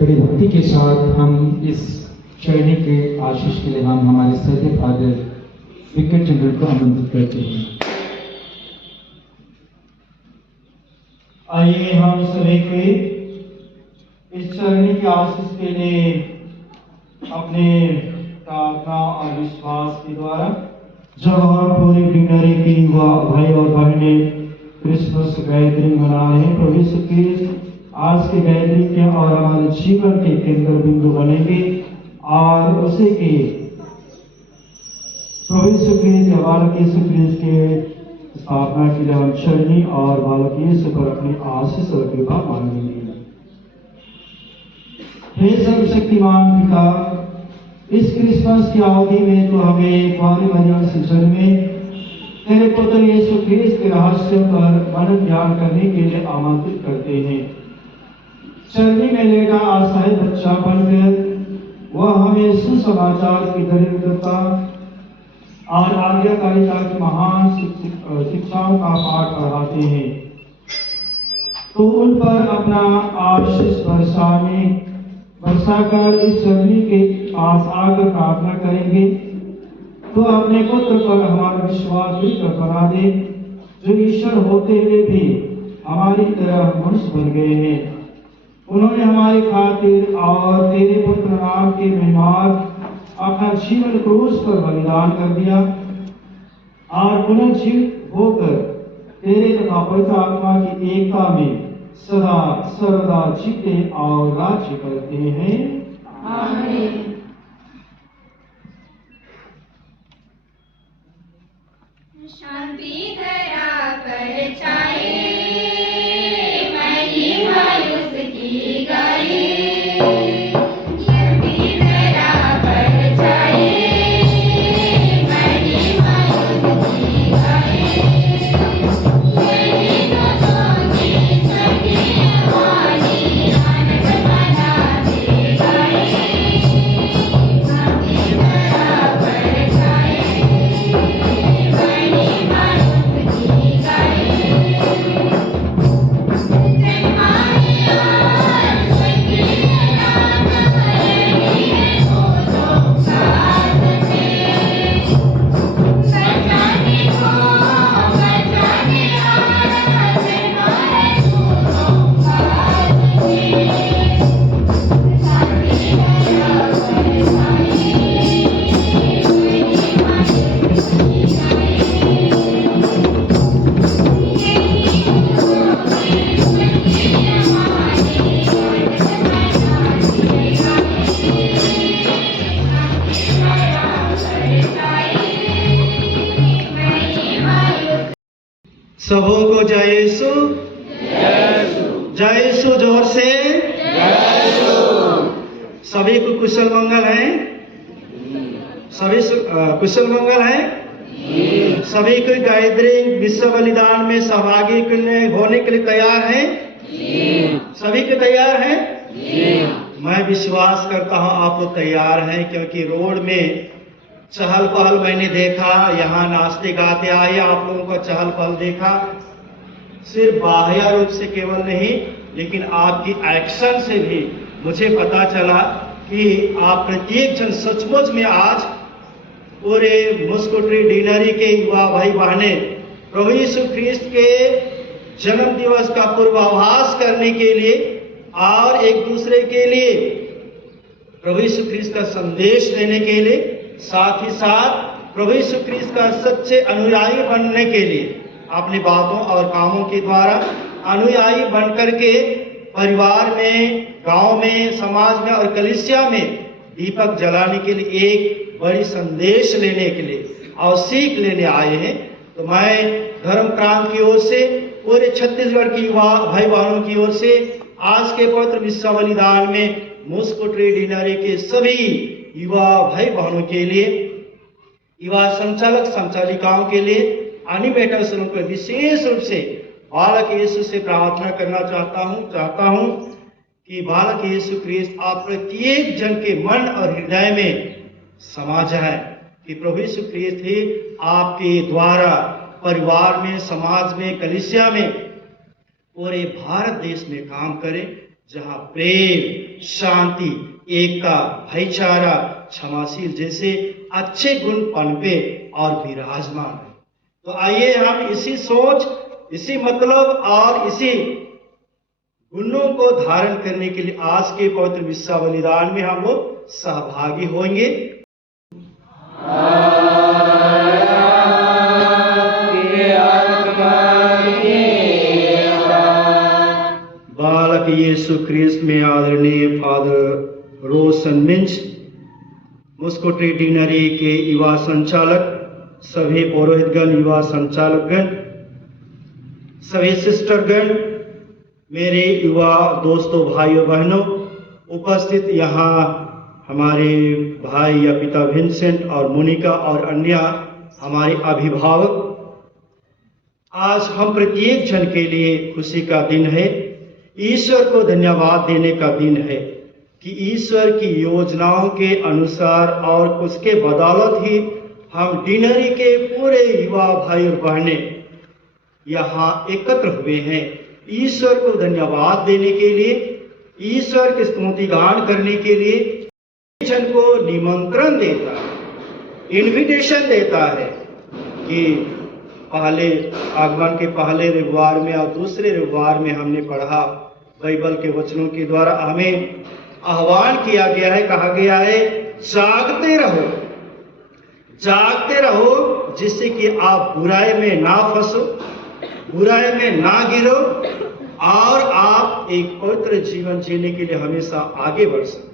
बड़ी भक्ति के साथ हम इस चरणी के आशीष के लिए हम हमारे सत्य फादर विकेट जनरल को आमंत्रित करते हैं। आइए हम सभी के इस चरणी की आशीष के लिए अपने प्रार्थना और विश्वास के द्वारा जब हम पूरी डिनरी की भाई और बहनें क्रिसमस गैदरिंग मना रहे हैं, प्रभु यीशु क्रिस्ट आज के गैदरिंग के और हमारे जीवन के केंद्र बिंदु बनेंगे और उसी के प्रभु यीशु क्रिस्ट या बालक यीशु क्रिस्ट के स्थापना के लिए हम चरणी और बालक यीशु पर अपनी आशीष और कृपा मांगेंगे। हे सर्वशक्तिमान पिता, इस क्रिसमस की अवधि में तो हमें कुंवारी मरियम से जन्मे तेरे पुत्र यीशु क्रिस्त के रहस्य पर मनन ध्यान करने के लिए आमंत्रित करते हैं। चरनी में लेटा असहाय बच्चा बनकर वह हमें सुसमाचार की दरिद्रता और आज्ञाकारिता की महान शिक्षाओं का पाठ पढ़ाते हैं, तो उन पर अपना आशीष बरसाकर इस चरनी के पास आकर प्रार्थना करेंगे, तो अपने पुत्र पर हमारा विश्वास भी बना दे, जो ईश्वर होते हुए भी हमारी तरह मनुष्य बन गए हैं। उन्होंने हमारे खातिर और तेरे पुत्र नाम के मेहमान अपना जीवन क्रूस पर बलिदान कर दिया और पुनर्जीवित होकर तेरे तथा पवित्र आत्मा की एकता में सदा सर्वदा जीते और राज्य करते हैं। आमीन। शांति धरा पर छाए, महिमा उसकी गाए। शांति धरा पर छाए, महिमा उसकी गाए। सबों को जय यीशु, जय यीशु जोर से। सभी को कुशल मंगल है, सभी कुशल मंगल है। सभी को गैदरिंग विश्व बलिदान में सहभागी होने के लिए तैयार हैं? सभी के तैयार हैं? मैं विश्वास करता हूं आप लोग तैयार हैं, क्योंकि रोड में चहल पहल मैंने देखा, यहाँ नाचते गाते आए, आप लोगों का चहल पहल देखा। सिर्फ बाह्य रूप से केवल नहीं, लेकिन आपकी एक्शन से भी मुझे पता चला कि आप प्रत्येक जन सचमुच में आज पूरे मुस्कुट्री डिनरी के युवा भाई बहने प्रभु यीशु ख्रीस्त के जन्म दिवस का पूर्वाभास करने के लिए और एक दूसरे के लिए प्रभु यीशु ख्रीस्त का संदेश देने के लिए, साथ ही साथ प्रभु यीशु ख्रीस्त का सच्चे अनुयायी बनने के लिए अपनी बातों और कामों के द्वारा अनुयायी बनकर के परिवार में, गांव में, समाज में और कलीसिया में दीपक जलाने के लिए एक बड़ी संदेश लेने के लिए और सीख लेने आए हैं। तो मैं धर्म क्रांति की ओर से, पूरे छत्तीसगढ़ की युवा भाई बहनों की ओर से आज के पवित्र विश्व बलिदान में मुस्कुट्री डिनरी के सभी युवा भाई बहनों के लिए, युवा संचालक संचालिकाओं के लिए, एनिमेटर्स पर विशेष रूप से बालक यीशु से प्रार्थना करना चाहता हूं कि बालक यीशु ख्रीस्त आप प्रत्येक जन के मन और हृदय में समा जाए, कि प्रभु यीशु ख्रीस्त ही आपके द्वारा परिवार में, समाज में, कलीसिया में, पूरे भारत देश में काम करे, जहां प्रेम, शांति, एकता, भाईचारा, क्षमाशील जैसे अच्छे गुण पनपे और विराजमान है। तो आइए हम इसी सोच, इसी मतलब और इसी गुणों को धारण करने के लिए आज के पवित्र विश्व बलिदान में हम लोग सहभागी होंगे। बालक यीशु ख्रिस्त में आदरणीय फादर रोशन मिंच, मुस्कोटे डिनरी के युवा संचालक, सभी पुरोहितगण, युवा संचालकगण, सभी सिस्टरगण, मेरे युवा दोस्तों, भाइयों बहनों, उपस्थित यहाँ हमारे भाई या पिता विंसेंट और मोनिका और अन्य हमारे अभिभावक, आज हम प्रत्येक जन के लिए खुशी का दिन है, ईश्वर को धन्यवाद देने का दिन है कि ईश्वर की योजनाओं के अनुसार और उसके बदौलत ही हम डिनरी के पूरे युवा भाई और बहनें यहाँ एकत्र हुए हैं। ईश्वर को धन्यवाद देने के लिए, ईश्वर के स्तुतिगान करने के लिए जन को निमंत्रण देता है, इनविटेशन देता है कि पहले आगमन के पहले रविवार में और दूसरे रविवार में हमने पढ़ा बाइबल के वचनों के द्वारा हमें आह्वान किया गया है, कहा गया है जागते रहो, जागते रहो, जिससे कि आप बुराई में ना फंसो, बुराई में ना गिरो और आप एक पवित्र जीवन जीने के लिए हमेशा आगे बढ़ सको।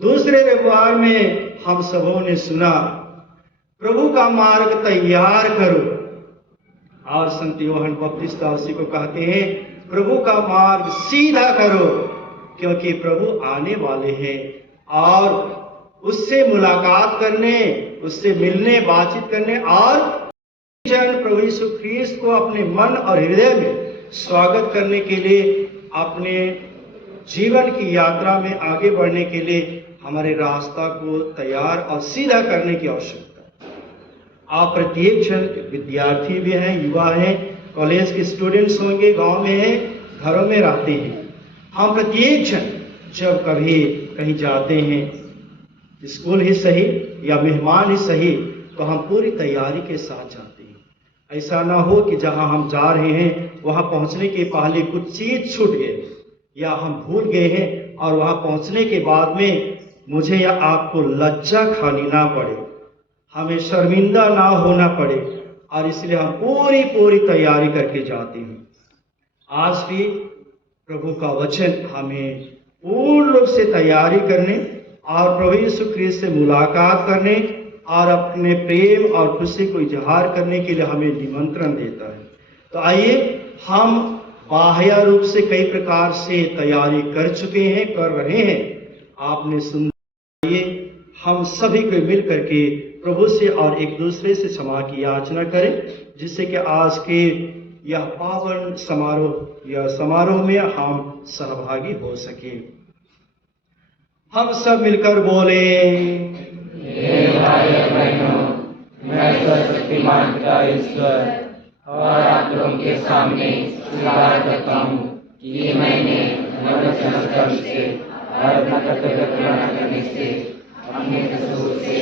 दूसरे रविवार में हम सबों ने सुना प्रभु का मार्ग तैयार करो, और संत यूहन्ना बपतिस्ता उसी को कहते हैं प्रभु का मार्ग सीधा करो, क्योंकि प्रभु आने वाले हैं और उससे मुलाकात करने, उससे मिलने, बातचीत करने और जन प्रभु यीशु ख्रिस्त को अपने मन और हृदय में स्वागत करने के लिए, अपने जीवन की यात्रा में आगे बढ़ने के लिए हमारे रास्ता को तैयार और सीधा करने की आवश्यकता है। आप प्रत्येक जन विद्यार्थी भी हैं, युवा हैं, कॉलेज के स्टूडेंट्स होंगे, गांव में हैं, घरों में रहते हैं। हम प्रत्येक जन जब कभी कहीं जाते हैं, स्कूल ही सही या मेहमान ही सही, तो हम पूरी तैयारी के साथ जाते हैं। ऐसा ना हो कि जहां हम जा रहे हैं वहां पहुंचने के पहले कुछ चीज छूट गए या हम भूल गए हैं और वहां पहुंचने के बाद में मुझे या आपको लज्जा खानी ना पड़े, हमें शर्मिंदा ना होना पड़े, और इसलिए हम पूरी तैयारी करके जाते हैं। आज भी प्रभु का वचन हमें पूर्ण रूप से तैयारी करने और प्रभु यीशु ख्रिस्त से मुलाकात करने और अपने प्रेम और खुशी को इजहार करने के लिए हमें निमंत्रण देता है। तो आइए, हम बाह्य रूप से कई प्रकार से तैयारी कर चुके हैं, कर रहे हैं, आपने सुन। आइए हम सभी को मिल करके प्रभु से और एक दूसरे से क्षमा की याचना करें, जिससे कि आज के यह पावन समारोह में हम सहभागी हो सके। हम सब मिलकर बोले, हे भाई बहनों, मैं सर्वशक्तिमान पिता ईश्वर और आप लोगों के सामने स्वीकार करता हूँ कि मैंने वचन कर्म से और अपना कर्तव्य पूरा न करने से, अपने कसूर से,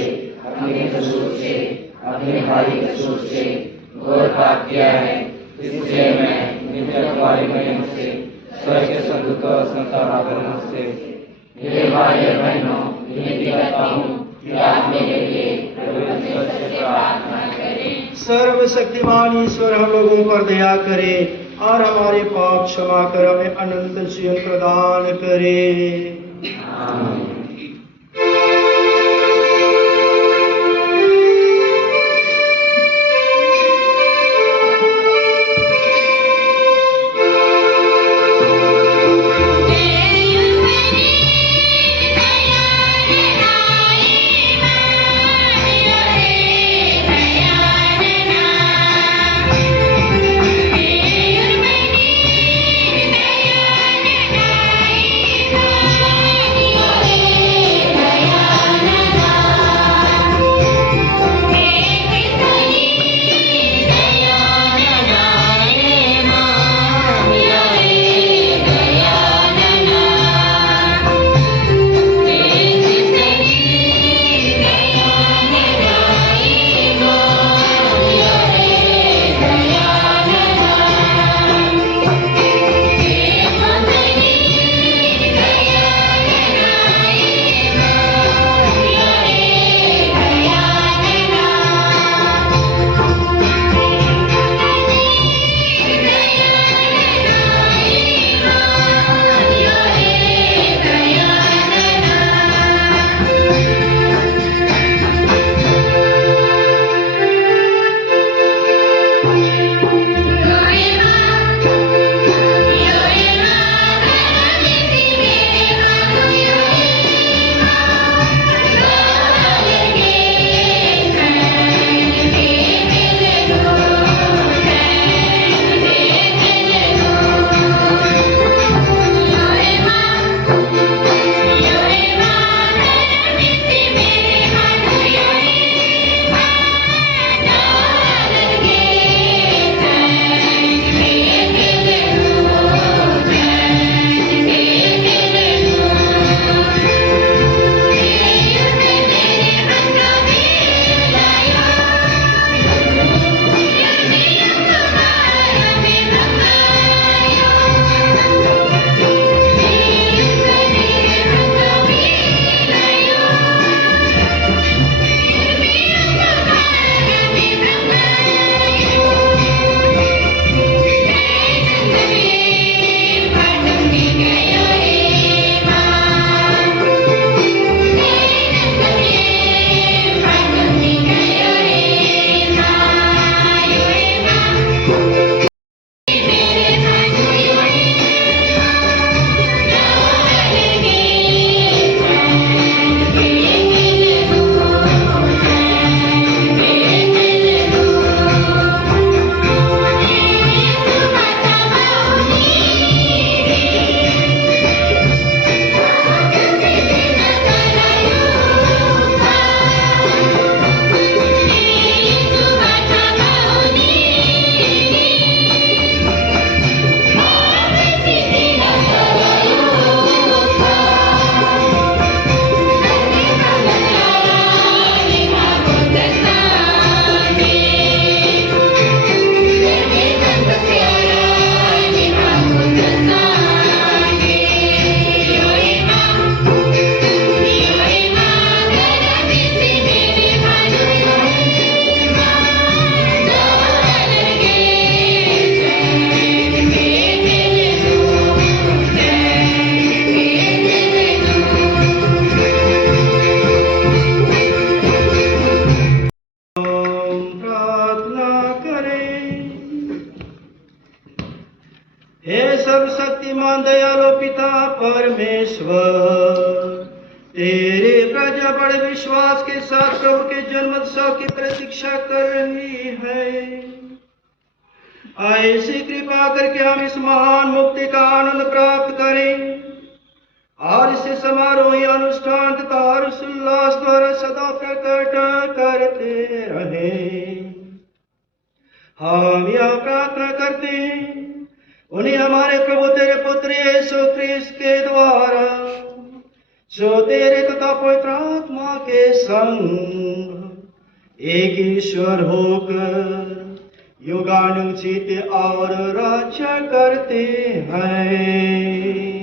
अपने भाई कसूर से घोर पाप किया है। इसलिए मैं नित्य तुम्हारे नियम से, स्वर्ग के स्वर्गदूतों और संसार से, हे भाई बहनों, विनती करता हूँ कि आप मेरे लिए ईश्वर से प्रार्थना करें। सर्वशक्तिमान ईश्वर हम लोगों पर दया करे और हमारे पाप क्षमा कर हमें अनंत जीवन प्रदान करे। आमीन। Hare महान दयालु पिता परमेश्वर, तेरे प्रजा बड़े विश्वास के साथ प्रभु के जन्मोत्सव की प्रतीक्षा कर रही है। ऐसी कृपा करके हम इस महान मुक्ति का आनंद प्राप्त करें और इसे समारोही अनुष्ठान तथा हर्षोल्लास द्वारा सदा प्रकट करते रहें। हम यह प्रार्थना करते हैं उन्हें हमारे प्रभु तेरे पुत्र यीशु ख्रिस्त के द्वारा, जो तेरे तथा पवित्र आत्मा के संग एक ईश्वर होकर युगानुचित और राज्य करते हैं।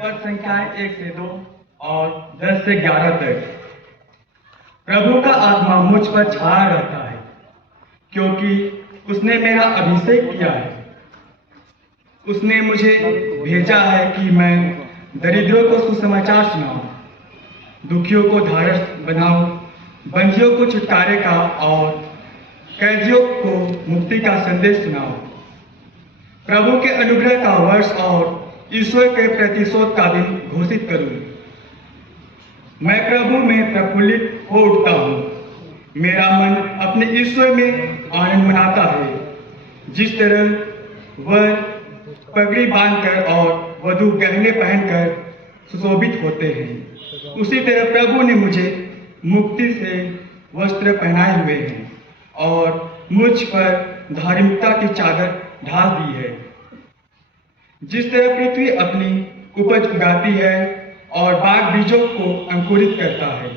पद संख्याएं 1 से 2 और 10 से 11 तक। प्रभु का आत्मा मुझ पर छाया रहता है, क्योंकि उसने मेरा अभिषेक किया है। उसने मुझे भेजा है कि मैं दरिद्रों को सुसमाचार सुनाऊं, दुखियों को ढाढ़स बनाऊं, बंधियों को छुटकारे का और कैदियों को मुक्ति का संदेश सुनाऊं, प्रभु के अनुग्रह का वर्ष और ईश्वर के प्रतिशोध का दिन घोषित करूं। मैं प्रभु में प्रफुल्लित हो उठता हूं। मेरा मन अपने ईश्वर में आनंद मनाता है। जिस तरह वह पगड़ी बांधकर और वधु गहने पहनकर सुशोभित होते हैं, उसी तरह प्रभु ने मुझे मुक्ति से वस्त्र पहनाए हुए हैं और मुझ पर धार्मिकता की चादर ढाल दी है। जिस तरह पृथ्वी अपनी उपज उगाती है और बाग बीजों को अंकुरित करता है,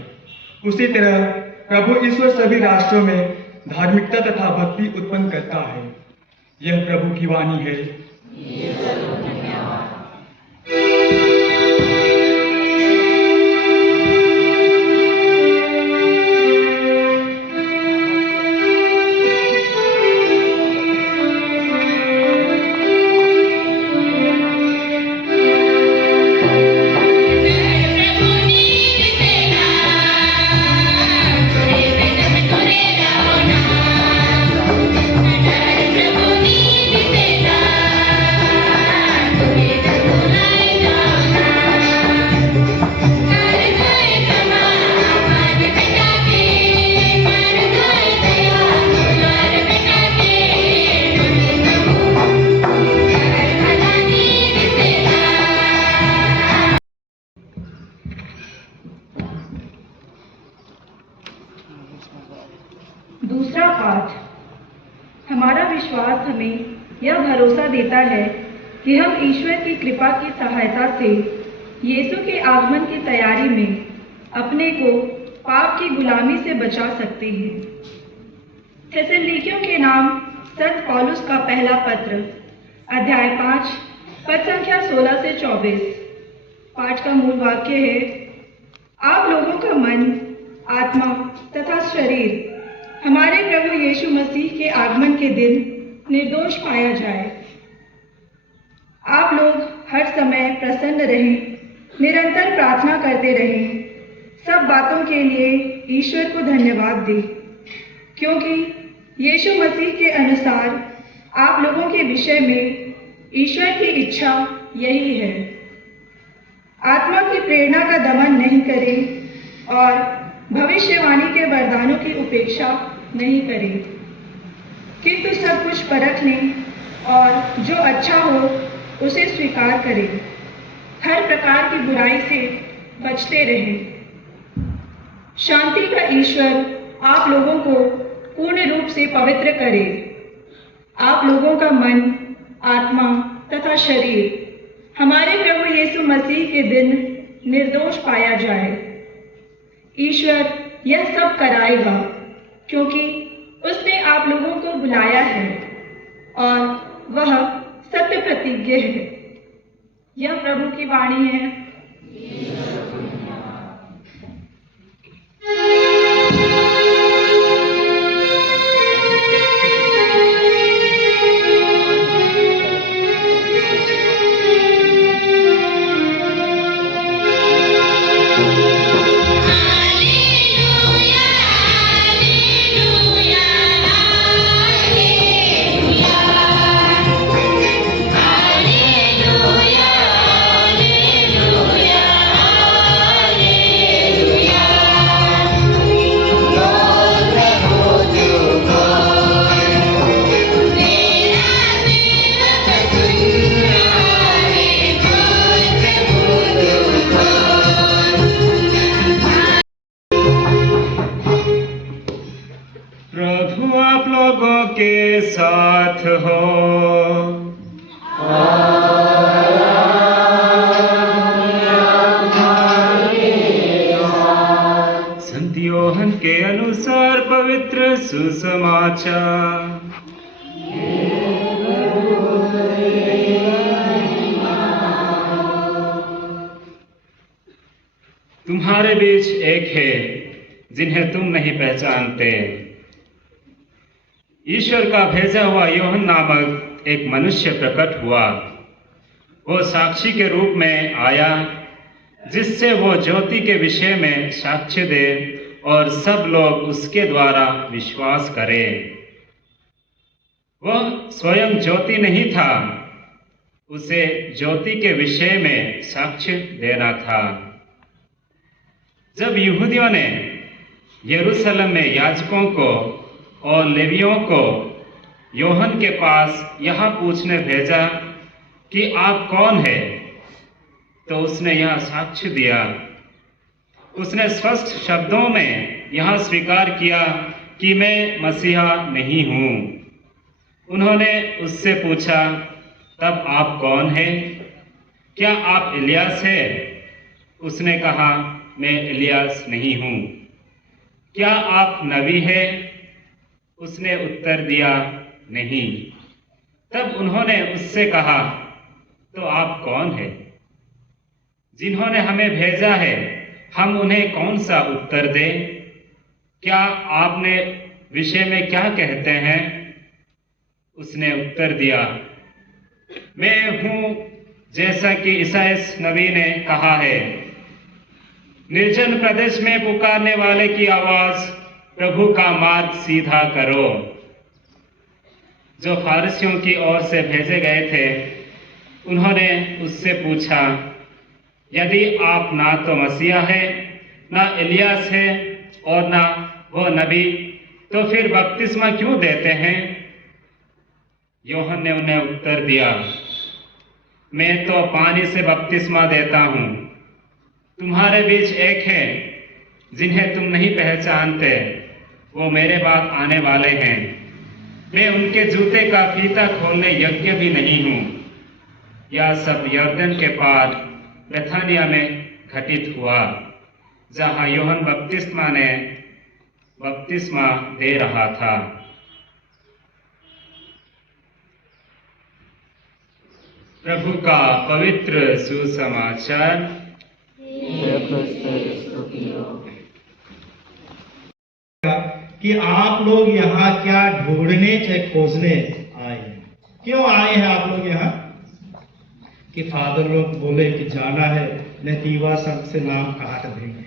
उसी तरह प्रभु ईश्वर सभी राष्ट्रों में धार्मिकता तथा भक्ति उत्पन्न करता है। यह प्रभु की वाणी है। दूसरा पाठ। हमारा विश्वास हमें यह भरोसा देता है कि हम ईश्वर की कृपा की सहायता से यीशु के आगमन की तैयारी में अपने को पाप की गुलामी से बचा सकते हैं। थेसलोनिकियों के नाम संत पौलुस का पहला पत्र अध्याय 5 पद संख्या 16 से 24। पाठ का मूल वाक्य है, आप लोगों का मन, आत्मा तथा शरीर हमारे प्रभु यीशु मसीह के आगमन के दिन निर्दोष पाया जाए। आप लोग हर समय प्रसन्न रहें, निरंतर प्रार्थना करते रहें, सब बातों के लिए ईश्वर को धन्यवाद दें, क्योंकि यीशु मसीह के अनुसार आप लोगों के विषय में ईश्वर की इच्छा यही है। आत्मा की प्रेरणा का दमन नहीं करें और भविष्यवाणी के वरदानों की उपेक्षा नहीं करें, किंतु सब कुछ परख लें और जो अच्छा हो उसे स्वीकार करें। हर प्रकार की बुराई से बचते रहें। शांति का ईश्वर आप लोगों को पूर्ण रूप से पवित्र करे। आप लोगों का मन, आत्मा तथा शरीर हमारे प्रभु यीशु मसीह के दिन निर्दोष पाया जाए। ईश्वर यह सब कराएगा, क्योंकि उसने आप लोगों को बुलाया है और वह सत्य प्रतिज्ञ है। यह प्रभु की वाणी है। प्रभु आप लोगों के साथ हो। संत योहन के अनुसार पवित्र सुसमाचार। तुम्हारे बीच एक है जिन्हें तुम नहीं पहचानते। ईश्वर का भेजा हुआ योहन नामक एक मनुष्य प्रकट हुआ। वो साक्षी के रूप में आया, जिससे वो ज्योति के विषय में साक्ष्य दे और सब लोग उसके द्वारा विश्वास करें। वह स्वयं ज्योति नहीं था, उसे ज्योति के विषय में साक्ष्य देना था। जब यहूदियों ने यरूशलेम में याजकों को और लेवियों को योहन के पास यहाँ पूछने भेजा कि आप कौन हैं, तो उसने यह साक्ष्य दिया। उसने स्पष्ट शब्दों में यह स्वीकार किया कि मैं मसीहा नहीं हूँ। उन्होंने उससे पूछा, तब आप कौन हैं? क्या आप इलियास हैं? उसने कहा, मैं इलियास नहीं हूँ। क्या आप नबी हैं? उसने उत्तर दिया, नहीं। तब उन्होंने उससे कहा, तो आप कौन हैं? जिन्होंने हमें भेजा है, हम उन्हें कौन सा उत्तर दें? क्या आपने विषय में क्या कहते हैं? उसने उत्तर दिया, मैं हूँ जैसा कि ईसाइयाह नबी ने कहा है, निर्जन प्रदेश में पुकारने वाले की आवाज, प्रभु का मार्ग सीधा करो। जो फारसियों की ओर से भेजे गए थे, उन्होंने उससे पूछा, यदि आप ना तो मसीहा है, ना इलियास है और ना वो नबी, तो फिर बपतिस्मा क्यों देते हैं? योहन ने उन्हें उत्तर दिया, मैं तो पानी से बपतिस्मा देता हूँ। तुम्हारे बीच एक है जिन्हें तुम नहीं पहचानते, वो मेरे बाद आने वाले हैं। मैं उनके जूते का फीता खोलने योग्य भी नहीं हूँ। यह सब यर्दन के पार बेथानिया में घटित हुआ, जहाँ योहन बपतिस्मा दे रहा था। प्रभु का पवित्र सुसमाचार। कि आप लोग यहाँ क्या ढूंढने चाहे खोजने आए हैं? क्यों आए हैं आप लोग यहाँ? कि फादर लोग बोले कि जाना है नतीवा सब से नाम काट देंगे।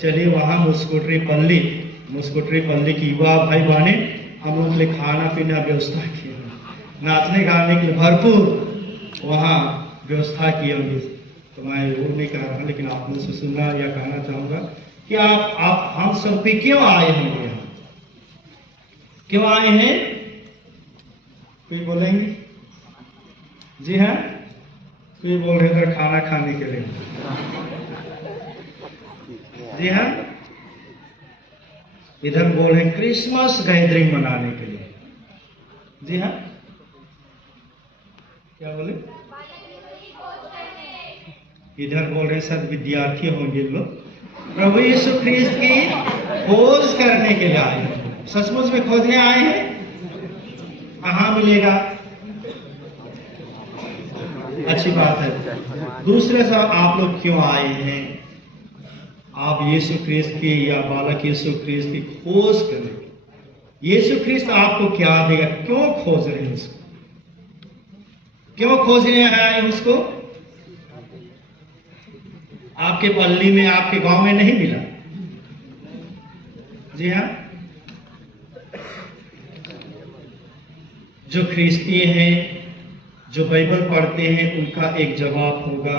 चलिए वहाँ मुस्कुटरी पल्ली की युवा भाई बहने हम लोग के लिए खाना पीना व्यवस्था किए, नाचने गाने के लिए भरपूर वहाँ व्यवस्था की होंगी। तो मैं वो नहीं कह रहा, लेकिन आप लोग से सुनना या कहना चाहूँगा कि आप हम सब पे क्यों आए हैं यहाँ? क्यों आए हैं? कोई बोलेंगे? जी हाँ, कोई बोल रहे थे खाना खाने के लिए। जी हाँ, इधर बोल रहे क्रिसमस गैदरिंग मनाने के लिए। जी हाँ, क्या बोले? इधर बोल रहे सब विद्यार्थी होंगे लोग प्रभु यीशु ख्रीस्त की खोज करने के लिए आए हैं। सचमुच में खोजने आए हैं? कहाँ मिलेगा? अच्छी बात है। दूसरे सब आप लोग क्यों आए हैं? आप यीशु ख्रीस्त की या बालक यीशु ख्रीस्त की खोज करने। यीशु ख्रीस्त आपको क्या देगा? क्यों खोज रहे हैं उसको? क्यों खोजने आए उसको? आपके पल्ली में, आपके गांव में नहीं मिला। जी हाँ, जो ख्रिस्ती हैं, जो बाइबल पढ़ते हैं, उनका एक जवाब होगा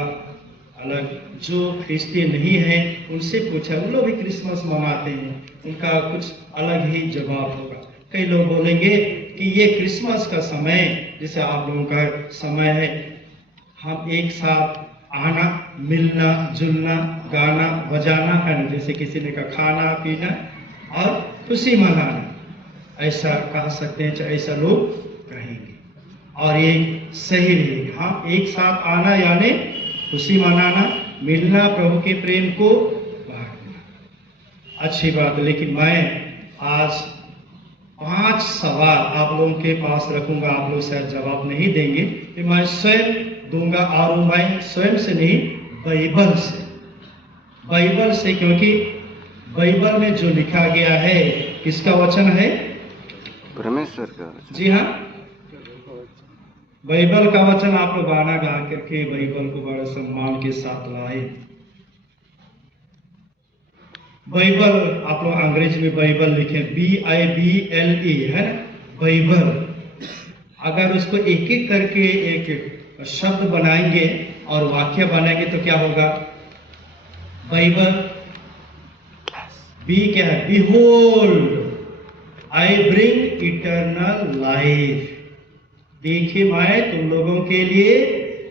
अलग। जो ख्रिस्ती नहीं हैं उनसे पूछा, वो लोग भी क्रिसमस मनाते हैं, उनका कुछ अलग ही जवाब होगा। कई लोग बोलेंगे कि ये क्रिसमस का समय, जैसे आप लोगों का समय है, हम एक साथ आना, मिलना, जुलना, गाना, बजाना है ना, जैसे किसी ने कहा खाना पीना और खुशी मनाना, ऐसा कह सकते हैं, चाहे ऐसा लोग कहेंगे। और ये सही नहीं। हाँ, एक साथ आना यानी खुशी मनाना, मिलना, प्रभु के प्रेम को बांटना, अच्छी बात है। लेकिन मैं आज 5 सवाल आप लोगों के पास रखूंगा। आप लोग शायद जवाब नहीं देंगे, कि मैं स्वयं दूंगा, और मैं स्वयं से नहीं, बाइबल से, क्योंकि बाइबल में जो लिखा गया है किसका वचन है? परमेश्वर का। जी हाँ, बाइबल का वचन। आप लोग गाना गा करके बाइबल को बड़े सम्मान के साथ लाए। बाइबल, आप लोग अंग्रेजी में बाइबल लिखे, BIBLE है ना, बाइबल। अगर उसको एक एक करके एक शब्द बनाएंगे और वाक्य बनाएंगे तो क्या होगा? बाइबल, बी क्या है? Behold I bring eternal life. देखिए, मैं तुम लोगों के लिए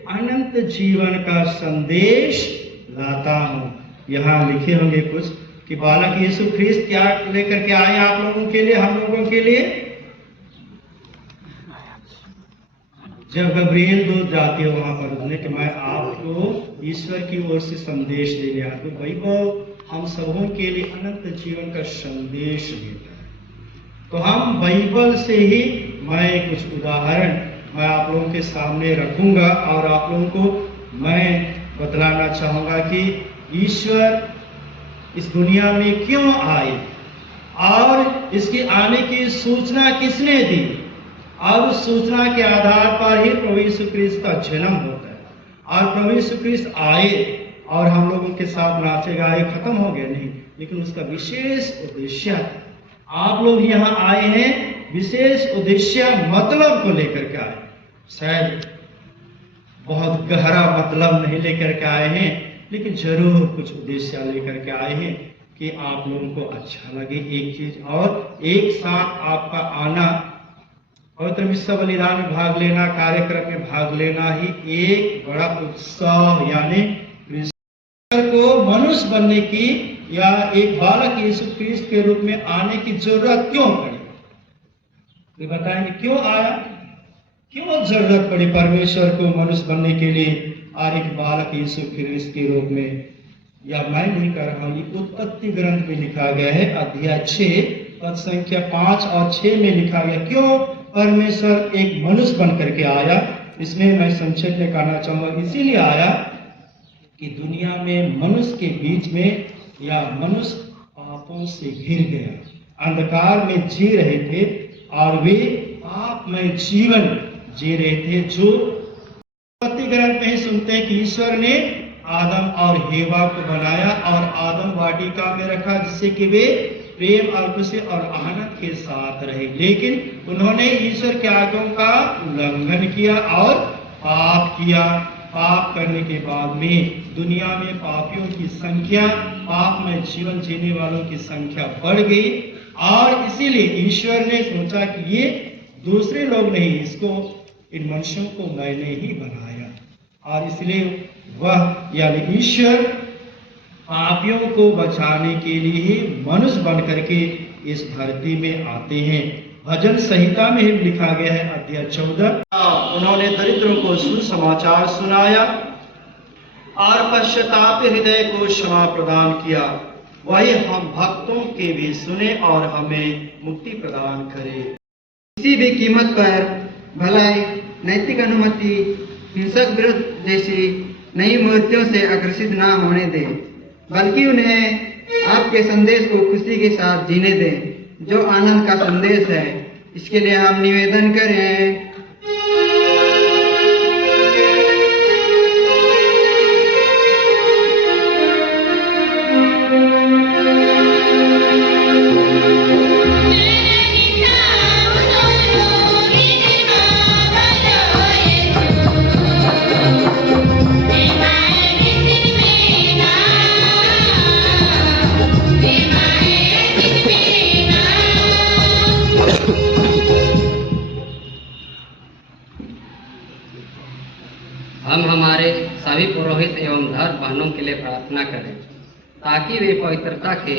अनंत जीवन का संदेश लाता हूं। यहाँ लिखे होंगे कुछ कि बालक यीशु ख्रीस्त क्या लेकर के आए आप लोगों के लिए, हम लोगों के लिए। जब गब्रिएल दूत जाते हो वहां पर उसने कि मैं आपको ईश्वर की ओर से संदेश देने आया। तो बाइबल हम सबों के लिए अनंत जीवन का संदेश देता है। तो हम बाइबल से ही मैं कुछ उदाहरण मैं आप लोगों के सामने रखूंगा, और आप लोगों को मैं बतलाना चाहूंगा कि ईश्वर इस दुनिया में क्यों आए और इसके आने की सूचना किसने दी, और उस सूचना के आधार पर ही प्रभु यीशु ख्रीस्त का जन्म होता है। और प्रभु यीशु ख्रीस्त आए और हम लोगों के साथ नाचे गाए खत्म हो गए नहीं, लेकिन उसका विशेष उद्देश्य, आप लोग यहाँ आए हैं विशेष उद्देश्य, मतलब को लेकर के आए। शायद बहुत गहरा मतलब नहीं लेकर के आए हैं, लेकिन जरूर कुछ उद्देश्य लेकर के आए हैं कि आप लोगों को अच्छा लगे एक चीज, और एक साथ आपका आना, पवित्र विश्व बलिदान में भाग लेना, कार्यक्रम में भाग लेना ही एक बड़ा उत्साह, यानी को मनुष्य बनने की या एक बालक यीशु ख्रीस्त के रूप में आने की जरूरत क्यों पड़ी? ये बताएंगे क्यों आया, क्यों जरूरत पड़ी परमेश्वर को मनुष्य बनने के लिए और एक बालक यीशु ख्रीस्त के रूप में। या मैं नहीं कर रहा हूं, ये उत्पत्ति ग्रंथ में लिखा गया है, अध्याय 6 पद संख्या 5 और 6 में लिखा गया क्यों परमेश्वर एक मनुष्य बन करके आया, इसमें मैं संक्षेप में कहना चाहूँगा, इसीलिए आया कि दुनिया में मनुष्य के बीच में या मनुष्य पापों से घिर गया, अंधकार में जी रहे थे और वे पापमय जीवन जी रहे थे। जो उत्पत्ति ग्रंथ में सुनते हैं कि ईश्वर ने आदम और हेवा को बनाया और आदम वाटिका में रखा, जिससे कि वे प्रेम और खुशी और आनंद के साथ रहे। लेकिन उन्होंने ईश्वर के आज्ञाओं का उल्लंघन किया और पाप किया। पाप करने के बाद में दुनिया में पापियों की संख्या, पाप में जीवन जीने वालों की संख्या बढ़ गई और इसीलिए ईश्वर ने सोचा कि ये दूसरे लोग नहीं, इसको इन मनुष्यों को मैंने ही बनाया और इसलिए वह यानी ईश्वर पापियों को बचाने के लिए मनुष्य बन करके इस धरती में आते हैं। भजन संहिता में लिखा गया है अध्याय 14, उन्होंने दरिद्रों को सुसमाचार सुनाया और पश्चाताप हृदय को क्षमा प्रदान किया। वही हम भक्तों के भी सुने और हमें मुक्ति प्रदान करे। किसी भी कीमत पर भलाई, नैतिक अनुमति, हिंसक विरोध जैसी नई मूर्तियों से आकर्षित ना होने दें, बल्कि उन्हें आपके संदेश को खुशी के साथ जीने दें, जो आनंद का संदेश है। इसके लिए हम निवेदन करें। हम हमारे सभी पुरोहित एवं धर्म बहनों के लिए प्रार्थना करें ताकि वे पवित्रता के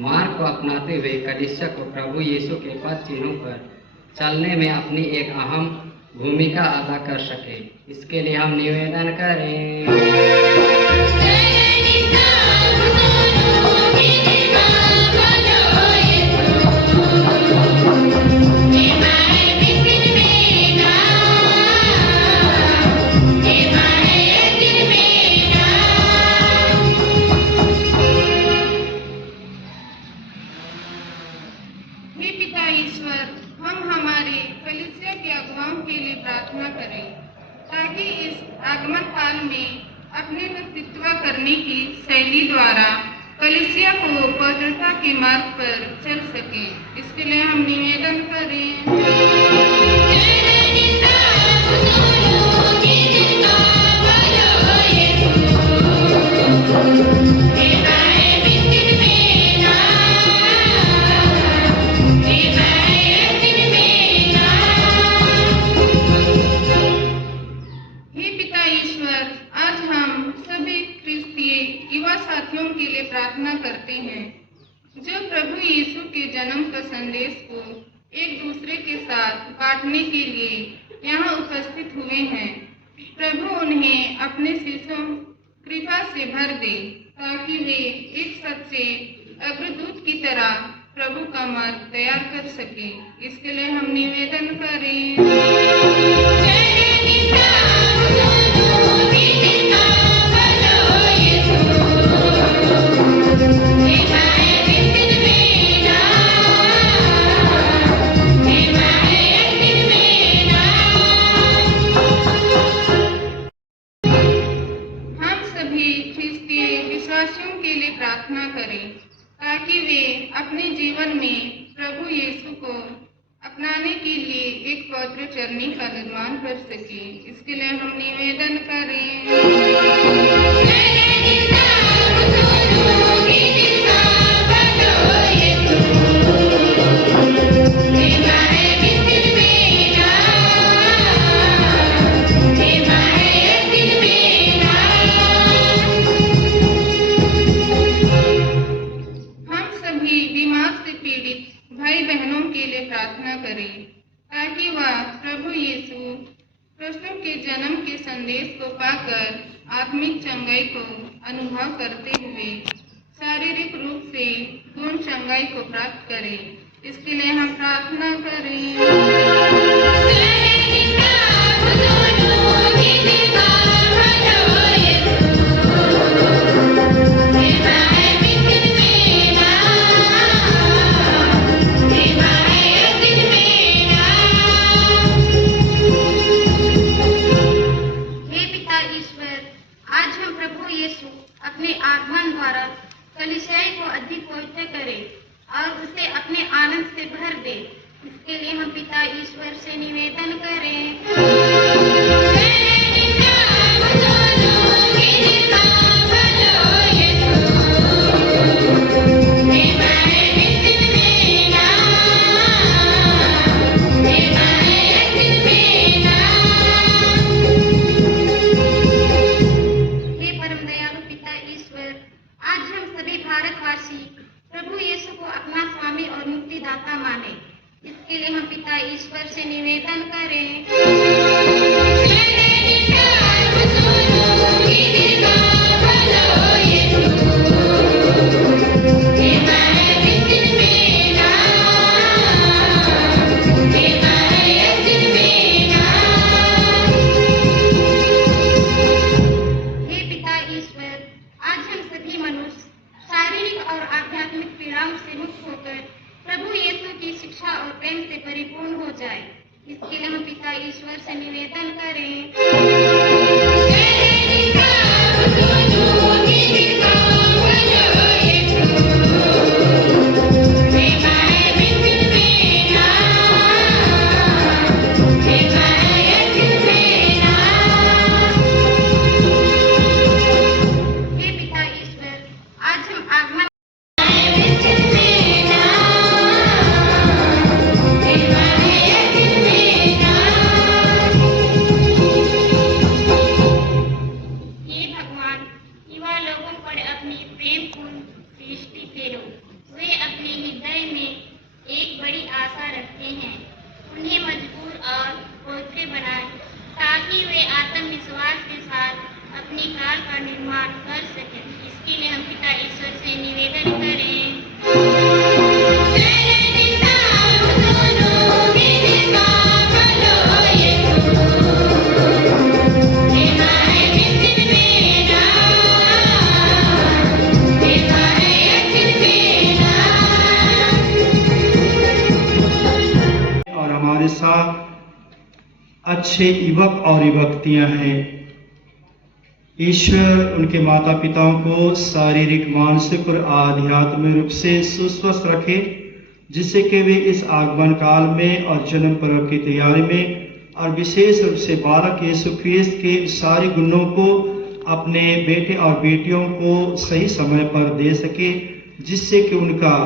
मार्ग को अपनाते हुए कलीसिया को प्रभु यीशु के पद चिन्हों पर चलने में अपनी एक अहम भूमिका अदा कर सके। इसके लिए हम निवेदन करें। प्रार्थना करें ताकि इस आगमन काल में अपने नेतृत्व करने की शैली द्वारा कलीसिया को पवित्रता के मार्ग पर चल सके। इसके लिए हम निवेदन करें। साथियों के लिए प्रार्थना करते हैं जो प्रभु यीशु के जन्म का संदेश को एक दूसरे के साथ बांटने के लिए यहाँ उपस्थित हुए हैं। प्रभु उन्हें अपने शिष्यों कृपा से भर दे ताकि वे एक सच्चे अग्रदूत की तरह प्रभु का मार्ग तैयार कर सके। इसके लिए हम निवेदन करें। विश्वासियों के लिए प्रार्थना करें ताकि वे अपने जीवन में प्रभु यीशु को अपनाने के लिए एक पवित्र चरनी का निर्माण कर सके। इसके लिए हम निवेदन करें। भाई बहनों के लिए प्रार्थना करें ताकि वह प्रभु यीशु कृष्ण के जन्म के संदेश को पाकर आत्मिक चंगाई को अनुभव करते हुए शारीरिक रूप से पूर्ण चंगाई को प्राप्त करें। इसके लिए हम प्रार्थना करें। अपने आगमन द्वारा कलीसिया को अधिक पवित्र करे और उसे अपने आनंद से भर दे। इसके लिए हम पिता ईश्वर से निवेदन करें। प्रभु यीशु को अपना स्वामी और मुक्तिदाता माने। इसके लिए हम पिता ईश्वर से निवेदन करें। प्रभु यीशु की शिक्षा और प्रेम से परिपूर्ण हो जाए। इसके लिए हम पिता ईश्वर से निवेदन करें। अच्छे युवक और युवतियां हैं। ईश्वर उनके माता पिताओं को शारीरिक, मानसिक और आध्यात्मिक रूप से सुस्वस्थ रखे, जिससे कि वे इस आगमन काल में और जन्म पर्व की तैयारी में और विशेष रूप से बालक यीशु ख्रीस्त के सारे गुणों को अपने बेटे और बेटियों को सही समय पर दे सके, जिससे कि उनका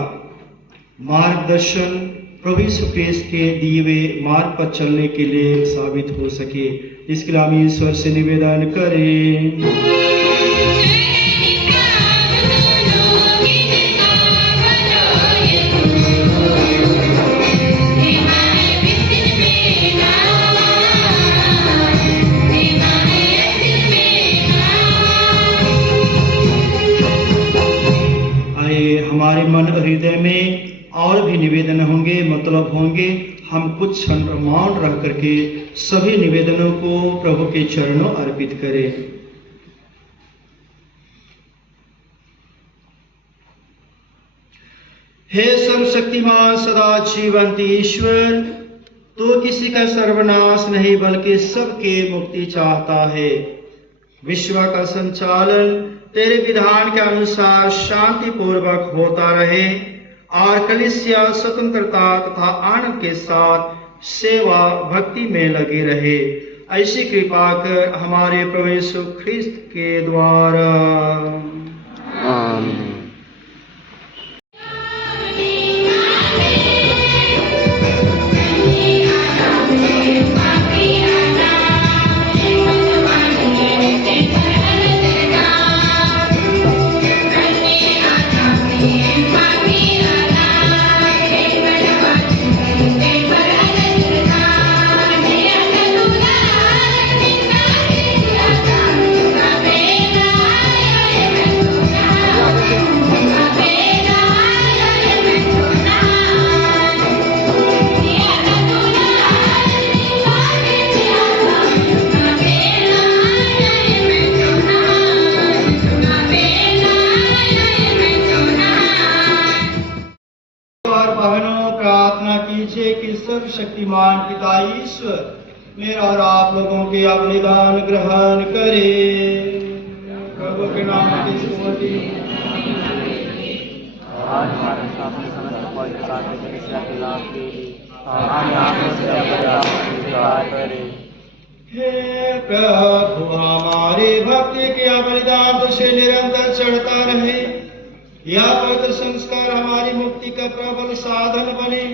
मार्गदर्शन प्रभु यीशु ख्रीस्त के दिए हुए मार्ग पर चलने के लिए साबित हो सके। इसके लिए हम ईश्वर से निवेदन करें। हमारे मन हृदय में और भी निवेदन होंगे, मतलब होंगे। हम कुछ क्षण मौन रह करके सभी निवेदनों को प्रभु के चरणों अर्पित करें। हे सर्वशक्तिमान सदा जीवंत ईश्वर, तू किसी का सर्वनाश नहीं बल्कि सबके मुक्ति चाहता है। विश्व का संचालन तेरे विधान के अनुसार शांति पूर्वक होता रहे और कलीसिया स्वतंत्रता तथा आनंद के साथ सेवा भक्ति में लगी रहे। ऐसी कृपा कर हमारे प्रभु यीशु ख्रीस्त के द्वारा। आमीन। Amen. सर्वशक्तिमान पिता ईश्वर मेरा और आप लोगों के बलिदान ग्रहण करे। प्रभु के नाम की स्तुति। आज हमारे सामने समस्त पवित्र साथ कलीसिया के लाभ के लिए हम आपको से बलिदान स्वीकार करें। हे प्रभु हमारे भक्ति के बलिदान तुझे निरंतर चढ़ता रहे। यह पवित्र संस्कार हमारी मुक्ति का प्रबल साधन बने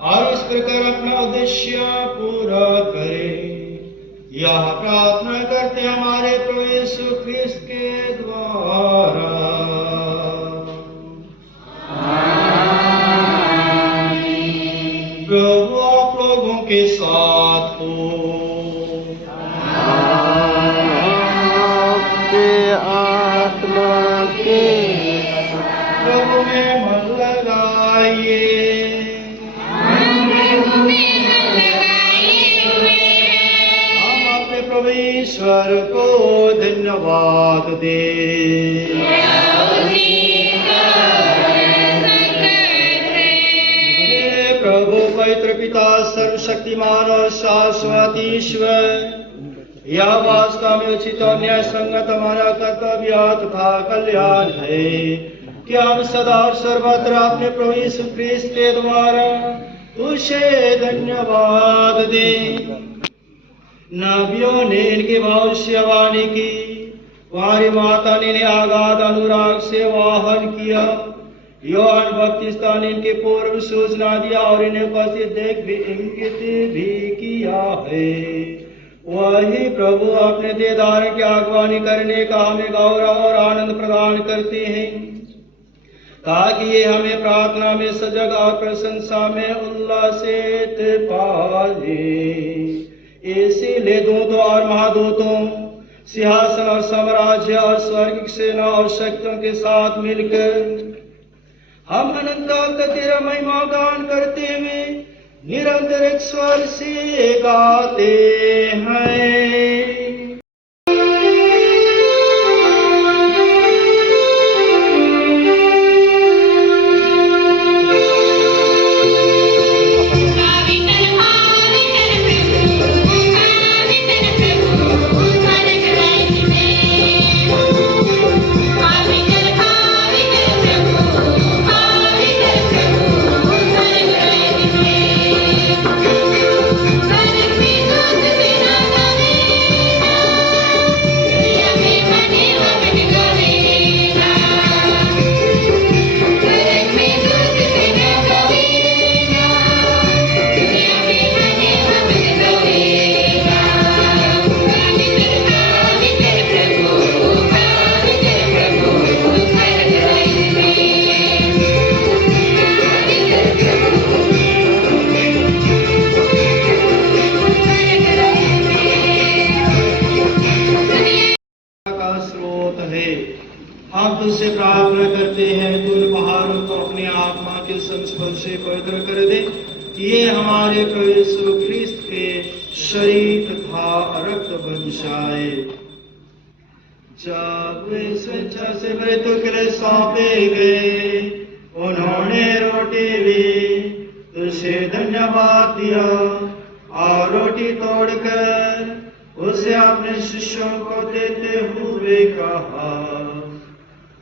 और इस प्रकार अपना उद्देश्य पूरा करे। यह प्रार्थना करते हमारे प्रभु यीशु ख्रिस्त के द्वारा। प्रभु आप लोगों के साथ हो। आत्मा के प्रभु में मन लगाइए। हम अपने प्रभु ईश्वर को धन्यवाद दे। प्रभु पवित्र पिता सर्वशक्तिमान और शाश्वत ईश्वर, यह वास्तव में उचित और न्याय संगत हमारा कर्तव्य तथा कल्याण है कि हम सदा और सर्वत्र अपने प्रभु यीशु ख्रिस्त के द्वारा उसे धन्यवाद दें। नबियों ने इनकी भविष्यवाणी की, हमारी माता ने इन्हें आगाध अनुराग से वाहन किया। योहान बपतिस्ता ने इनके पूर्व सूचना दिया और इन्हें उपस्थित देख भी इंगित भी किया है। वही प्रभु अपने देदार की अगवानी करने का हमें गौरव और आनंद प्रदान करते हैं, ताकि ये हमें प्रार्थना में सजग और प्रशंसा में उल्लासित पाले। इसीलिए दूतों और महादूतों, सिंहासन और साम्राज्य और स्वर्ग सेना और शक्तियों के साथ मिलकर हम अनंत तक तेरा महिमा गान करते हुए निरंतर एक स्वर से गाते हैं। हम तुझसे प्रार्थना करते हैं, तू इन पहाड़ों को अपने आत्मा के संस्पर्श से पवित्र कर दे, कि ये हमारे प्रभु यीशु ख्रिस्त के शरीर तथा रक्त बन जाए। जब स्वेच्छा से मृत्यु के लिए सौंपे गए, उन्होंने रोटी ली, तुझे धन्यवाद दिया और रोटी तोड़कर उसे अपने शिष्यों को देते हुए कहा,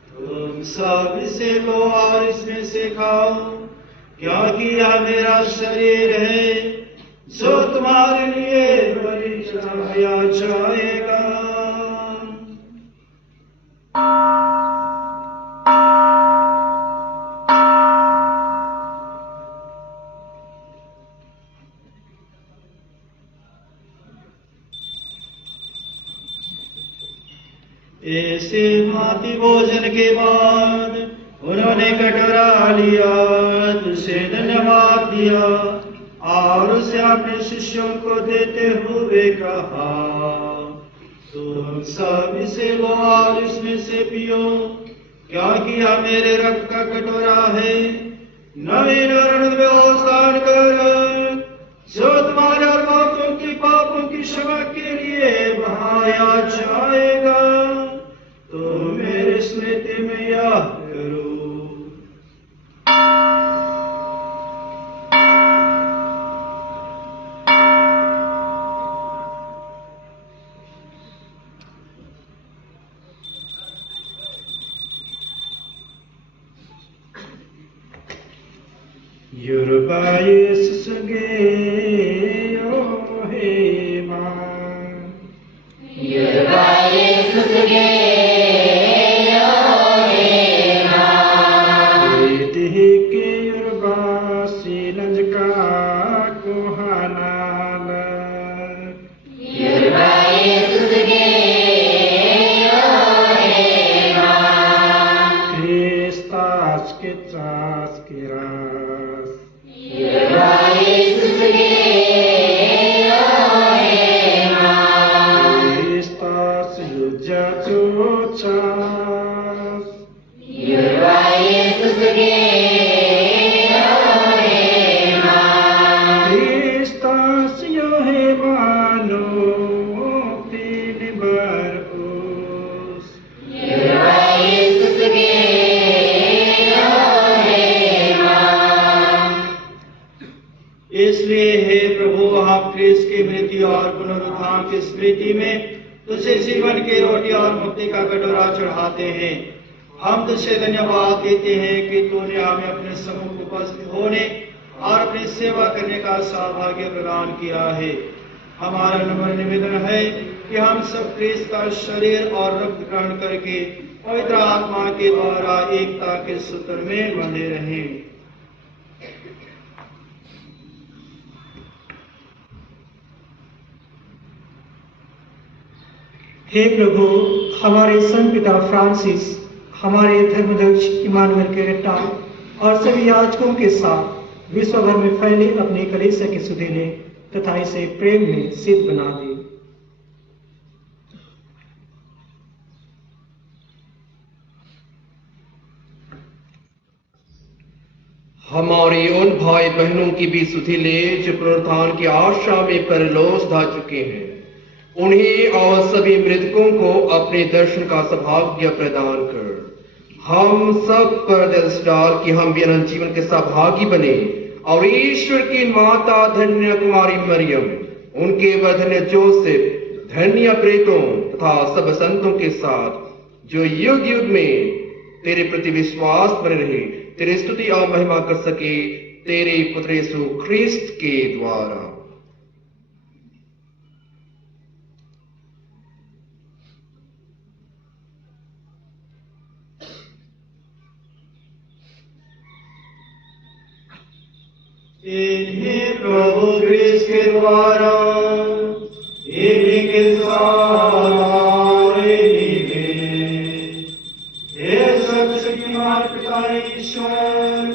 तुम सब इसे लो और इसमें से खाओ, क्योंकि यह मेरा शरीर है जो तुम्हारे लिए बलि चढ़ाया जाएगा। ऐसे भांति भोजन के बाद उन्होंने कटोरा लिया, तुझे धन्यवाद दिया और उसे अपने शिष्यों को देते हुए कहा, तुम सब इसे लो और इसमें से पियो, क्योंकि यह मेरे रक्त का कटोरा है, नवीन अनंत व्यवस्थान कर, जो तुम्हारे और पापों की क्षमा के लिए बहाया जाएगा। तो मेरे स्मृति में याद करो। Yoruba Yesusge Yohema Yoruba Yesusge Yohema Etihike Yoruba Sinajka Kohanala Yoruba Yesusge Yohema Christas Kitas Kiras Yoruba Yesusge Yohema Christas Yujachuchas Yoruba Yesusge Yohema Christas Yohemano Tinibarus Yoruba Yesusge Yohema इसलिए हे प्रभु आप ख्रिस्त की मृत्यु और पुनरुत्थान की स्मृति में तुझे जीवन की रोटी और मुक्ति का कटोरा चढ़ाते हैं। हम तुझे धन्यवाद देते हैं कि तूने हमें अपने सम्मुख उपस्थित होने और अपनी सेवा करने का सौभाग्य प्रदान किया है। हमारा नम्र निवेदन है कि हम सब ख्रिस्त का शरीर और रक्त ग्रहण करके पवित्र आत्मा के द्वारा एकता के सूत्र में बंधे रहें। हे प्रभु, हमारे संत पिता फ्रांसिस, हमारे धर्मध्यक्ष इमानुएल केरेटा और सभी याजकों के साथ विश्व भर में फैले अपने कलीसिया के सुधीले तथा इसे प्रेम में सिद्ध बना दे। हमारे उन भाई बहनों की भी सुधीले जो पुनरुत्थान की आशा में परलोक धा चुके हैं, उन्हें और सभी मृतकों को अपने दर्शन का सौभाग्य प्रदान कर हम सब पर दिल डाल कि हम भी अनंत जीवन के सहभागी बने और ईश्वर की माता धन्य कुमारी मरियम, उनके धन्य जोसेफ, धन्य प्रेतों तथा सब संतों के साथ जो युग युग में तेरे प्रति विश्वास बने रहे, तेरी स्तुति और महिमा कर सके तेरे पुत्र यीशु ख्रिस्त के द्वारा। इन्हीं प्रभु ख्रिस्त के द्वारा इन्हीं के साथ इन्हीं में हे सर्वशक्तिमान पिता ईश्वर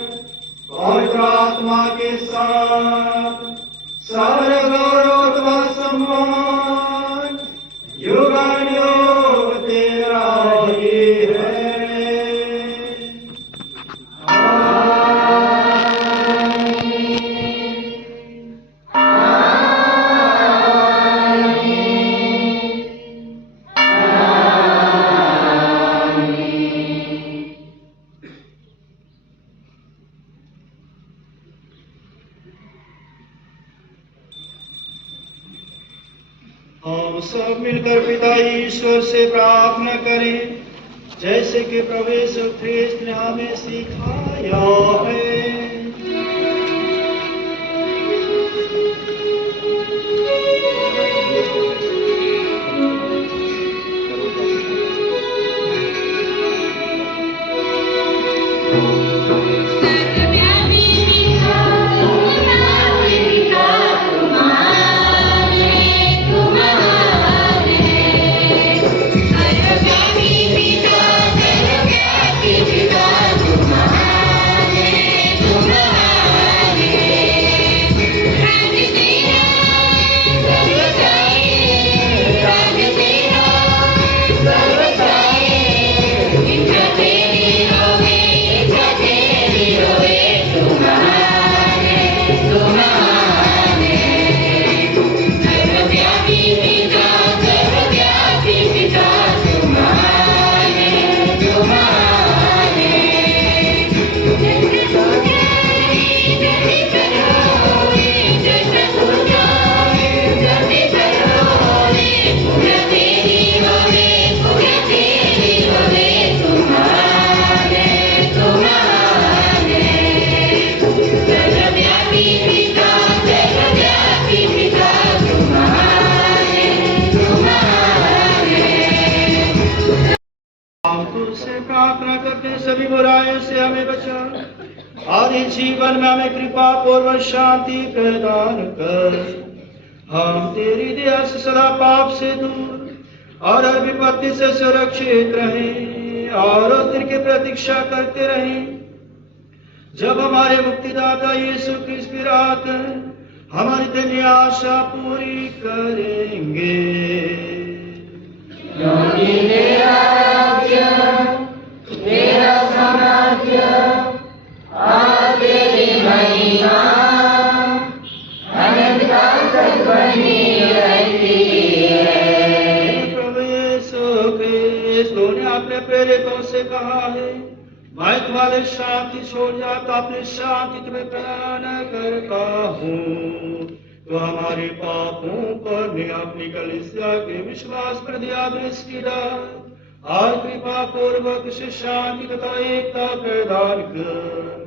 पवित्र आत्मा के साथ सारे गौरव तथा सम्मान युगानुयुग तेरा ही है। हम सब मिलकर पिता ईश्वर से प्रार्थना करें, जैसे कि प्रभु यीशु ख्रिस्त ने हमें सिखाया है। Thank you. प्रार्थना करते हैं सभी बुराइयों से हमें बचा और इस जीवन में हमें कृपा पूर्वक शांति प्रदान कर। हम तेरी दया से सदा पाप से दूर और हर विपत्ति से सुरक्षित रहें और उस दिन की प्रतीक्षा करते रहें जब हमारे मुक्तिदाता यीशु क्रिस्त फिर आकर हमारी दिव्य आशा पूरी करेंगे। क्योंकि तेरा राज्य, तेरा साम्राज्य और तेरी महिमा अनंत काल तक बनी रहती है। प्रभु यीशु क्रिस्त ने अपने प्रेरितों से कहा है, मैं तुम्हारे शांति छोड़ जाता अपनी शांति तुम्हें प्रदान करता हूँ। तो हमारे पापों पर ने अपनी कलीसिया के विश्वास पर दिया दृष्टि डाल और कृपा पूर्वक से शांति तथा एकता प्रदान कर।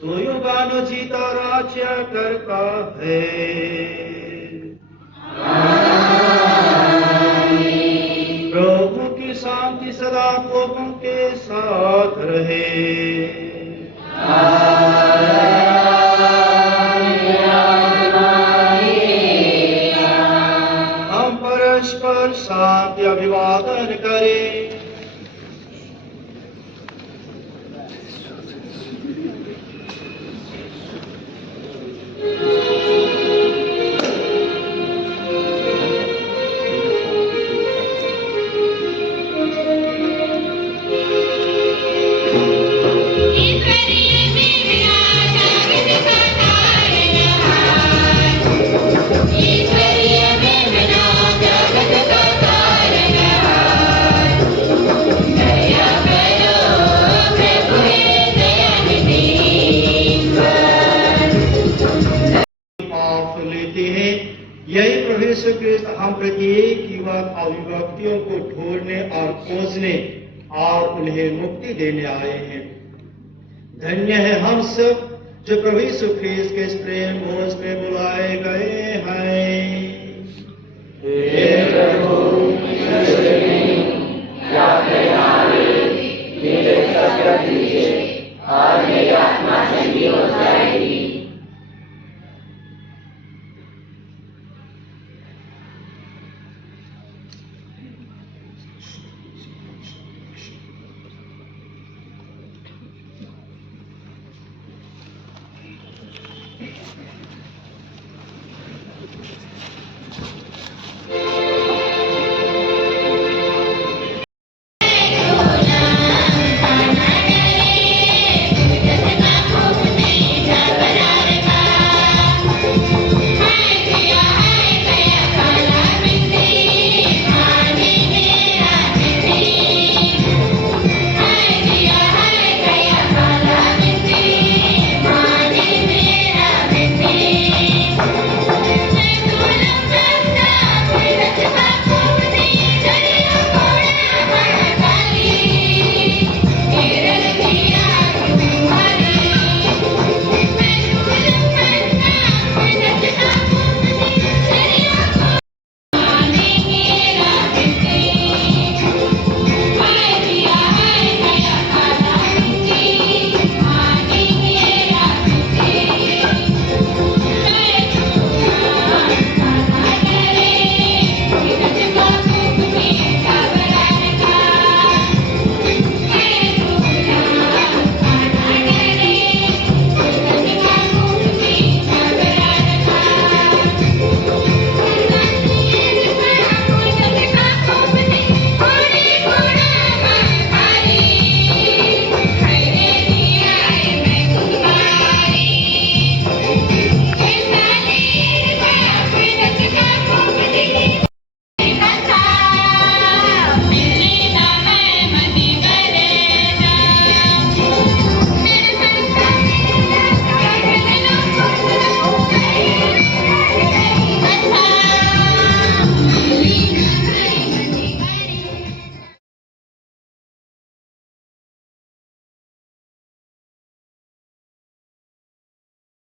तो युगानु जीता राज्य करता है। प्रभु की शांति सदा लोगों के साथ रहे। हम परस्पर शांति अभिवादन करें। यही प्रभु यीशु क्रिस्त हम प्रत्येक युवक अभिव्यक्तियों को ढूंढने और खोजने और उन्हें मुक्ति देने आए हैं। धन्य है हम सब जो प्रभु यीशु क्रिस्त के इस प्रेम भोज में बुलाए गए हैं। हे प्रभु, मेरे सत्य दीजिए और मेरी आत्मा संगी हो जाएगी।